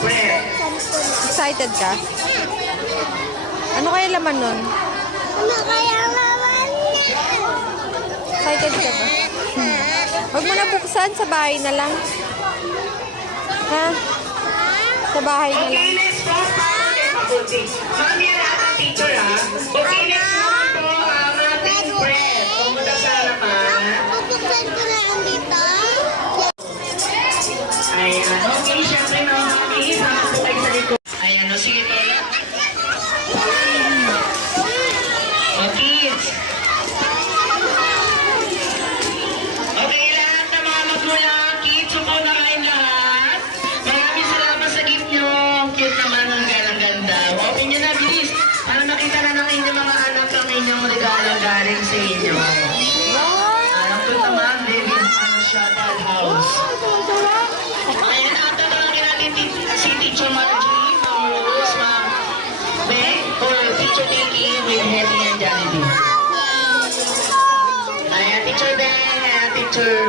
Excited ka? Ano kaya laman nun? Ano kaya laman niya? Excited ka ba? Huwag mo na buksan. Sa bahay na lang. Ha? Sa bahay na lang. Okay, let's go. Mami, lahat ng teacher, ha? Okay, let's go po ang ating bread. Pumunta sa harapan. Bubuksan ko na ang dito. Ayan, okay, syempre mga mami, sama po kayo sa likod. Ayan, o, sige po. O, kids. Okay, lahat ng mga magulang, kids, upo na kayong lahat. Maraming salamat sa gift nyo. Cute naman, ang ganda. Open nyo na, bilis. Para makita na ng inyong mga anak ang inyong regalo galing sa inyo. Alam ko naman, baby, ang shuttle house. Ayan, tatanungin natin si Teacher Marjorie, Ma'am Rose, Ma'am Meg, or Teacher Nikki with Happy and Jollibee. Ayan, Teacher Ben, Teacher